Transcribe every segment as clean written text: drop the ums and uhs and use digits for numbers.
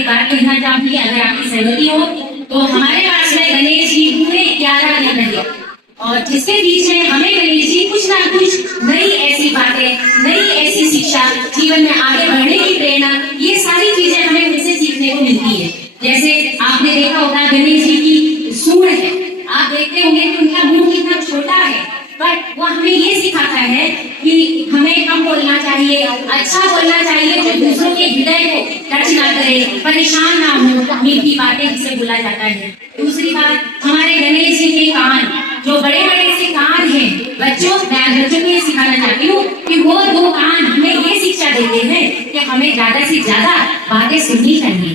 एक बात कहना चाहूंगी, अगर आपकी सहमति हो तो हमारे पास में गणेश जी पूरे 11 दिन रहे और जिसके बीच में हमें गणेश जी कुछ ना कुछ नई ऐसी बातें, नई ऐसी शिक्षा, जीवन में आगे बढ़ने की प्रेरणा, ये सारी चीजें हमें उनसे सीखने को मिलती है। जैसे आपने देखा होगा गणेश जी की सूंड है, आप देखते होंगे कि उनका मुंह कितना छोटा है, बट वो हमें ये सिखाता है कि हमें कम बोलना चाहिए, अच्छा बोलना चाहिए, जो दूसरों के हृदय को टच ना करे, परेशान ना हो, मीठी बातें जिसे बोला जाता है। दूसरी बात, हमारे गणेश जी के कान, जो बड़े बड़े से कान हैं, मैं बच्चों को ये सिखाना चाहती हूँ कि वो 2 कान हमें ये शिक्षा देते हैं कि हमें ज्यादा से ज्यादा बातें सुननी चाहिए,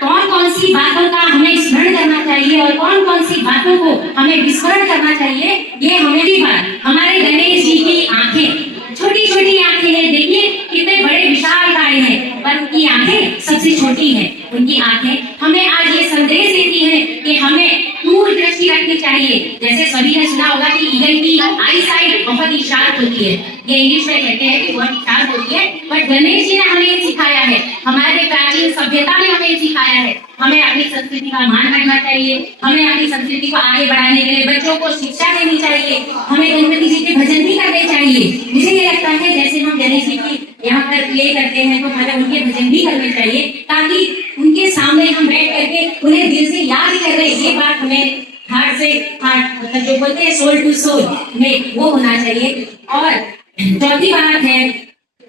कौन कौन सी बातों का हमें स्मरण करना चाहिए और कौन कौन सी बातों को हमें विस्मरण करना चाहिए, ये हमें भी बात। हमारे गणेश जी की आंखें छोटी छोटी आंखें हैं, देखिए कितने बड़े विशाल काय हैं, पर उनकी आंखें सबसे छोटी हैं। उनकी आंखें हमें आज ये संदेश देती है कि हमें दूर दृष्टि रखनी चाहिए। जैसे सभी ने सुना होगा कि ईगल की आई साइट बहुत ही शार्प होती है, ये इंग्लिश में कहते हैं कि बहुत शार्प होती है, बट गणेश जी ने हमें ये सिखाया है, हमारे प्राचीन सभ्यता ने हमें सिखाया है, हमें अपनी संस्कृति का मान रखना चाहिए, हमें अपनी संस्कृति को आगे बढ़ाने के लिए बच्चों को शिक्षा देनी चाहिए, हमें गणपति जी के भजन भी करने चाहिए। मुझे ये लगता है जैसे हम गणेश जी की यहाँ पर प्ले करते हैं तो हमें उनके भजन भी करने चाहिए, ताकि उनके सामने हम बैठ करके उन्हें दिल से याद कर रहे, ये बात हमें हार्ट से हार्ट, मतलब जो बोलते हैं सोल टू सोल में, वो होना चाहिए। और चौथी बात है,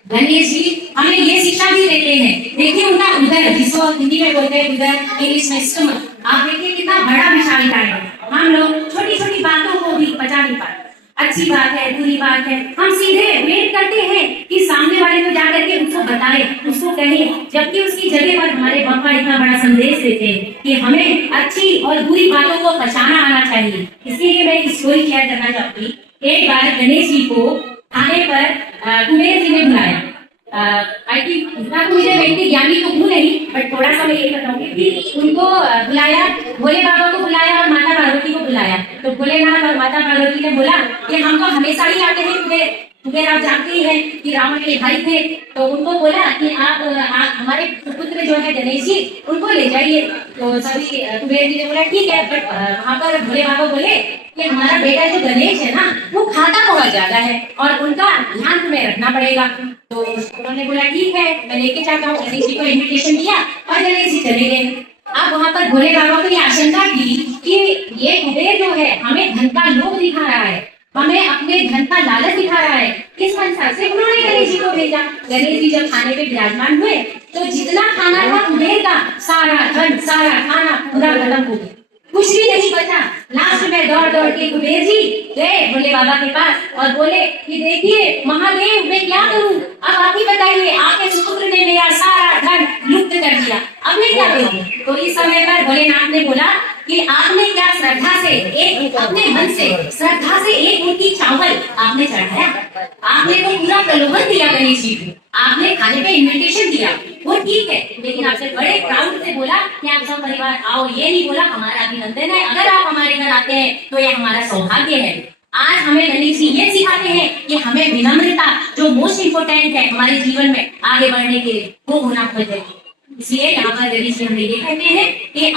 गणेश जी हमें ये शिक्षा भी देते हैं, देखिए उनका उदर, जिसको हिंदी में बोलते हैं उदर, इंग्लिश में स्टमक, आप देखिए कितना बड़ा विशालकाय है। हम लोग छोटी छोटी बातों को भी पचा नहीं पाते, अच्छी बात है, बुरी बात है, हम सीधे वेट करते हैं कि सामने वाले को जाकर के उसको बताएं, उसको कहें, जबकि उसकी जगह पर हमारे पापा इतना बड़ा संदेश देते हैं कि हमें अच्छी और बुरी बातों को पहचाना आना चाहिए। इसलिए मैं एक स्टोरी शेयर करना चाहती। एक बार गणेश जी को आने पर कुबेर जी ने बुलाया। आई थिंक इतना तो मुझे व्यक्ति ज्ञानी तो हूँ नहीं, बट थोड़ा सा मैं ये बताऊंगी कि उनको बुलाया, भोले बाबा को बुलाया और माता पार्वती को बुलाया। तो भोलेनाथ और माता पार्वती ने बोला कि हम तो हमेशा ही आते हैं कुबेर, आप जानते ही हैं कि रावण के भाई थे, तो उनको बोला कि आप हमारे पुत्र जो है गणेश जी, उनको ले जाइए। तो सभी कुबेर जी ने बोला ठीक है, बट वहाँ पर भोले बाबा बोले कि हमारा बेटा जो गणेश है ना, वो खाता बहुत ज्यादा है और उनका ध्यान तुम्हें रखना पड़ेगा। तो उन्होंने बोला ठीक है, मैं लेके जाता हूँ। गणेश जी को इन्विटेशन दिया और गणेश जी चले गए। अब वहाँ पर भोले बाबा को ये आशंका की कि ये कुबेर जो है हमें धन का लोभ दिखा रहा है, हमें अपने धन का लालच दिखा रहा है। इस मंशा से उन्होंने गणेश जी को भेजा। गणेश जी जब खाने पे विराजमान हुए तो जितना खाना था कुबेर का, सारा धन, सारा खाना पूरा खत्म हो गया, कुछ भी नहीं बचा। लास्ट में दौड़ दौड़ के कुबेर जी गए भोले बाबा के पास और बोले कि देखिए महादेव, मैं क्या करूं, अब आप ही बताइए, आपके सुपुत्र ने मेरा सारा धन लुप्त कर दिया, अब मैं क्या करूं। तो इस समय पर भोलेनाथ ने बोला कि आपने क्या श्रद्धा से, एक अपने मन से श्रद्धा से एक मुट्ठी चावल आपने चढ़ाया, आपने तो पूरा प्रलोभन दिया गणेश जी को, आपने खाने पे इन्विटेशन दिया, वो ठीक है, लेकिन आपने बड़े प्राउड से बोला कि आप सब परिवार आओ, ये नहीं बोला हमारा अभिनंदन है, अगर आप हमारे घर आते हैं तो ये हमारा सौभाग्य है। आज हमें गणेश जी ये सिखाते हैं कि हमें विनम्रता, जो मोस्ट इम्पोर्टेंट है हमारे जीवन में आगे बढ़ने के लिए, वो होना बहुत जरूरी है। इसलिए यहाँ पर गणेश जी हमें ये कहते हैं कि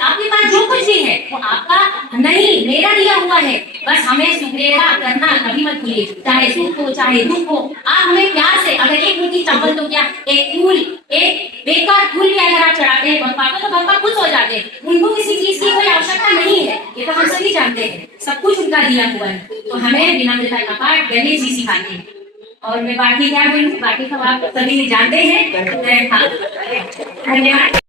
आपके पास जो कुछ भी है वो आपका नहीं, मेरा दिया हुआ है, बस हमें शुक्रिया करना कभी मत भूलिए, चाहे सुख हो चाहे दुख हो। आप हमें प्यार से, अगर एक मुट्ठी चावल तो क्या, एक फूल, एक बेकार फूल भी अगर आप चढ़ाते हैं भगवान को तो भगवान खुश हो जाते हैं, उनको किसी चीज की कोई आवश्यकता नहीं है, ये तो हम सभी जानते हैं, सब कुछ उनका दिया हुआ है। तो हमें विनम्रता का पाठ गणेश जी सिखाते हैं। और मैं बाकी क्या बोलूं, बाकी सब आप सभी जानते हैं। धन्यवाद।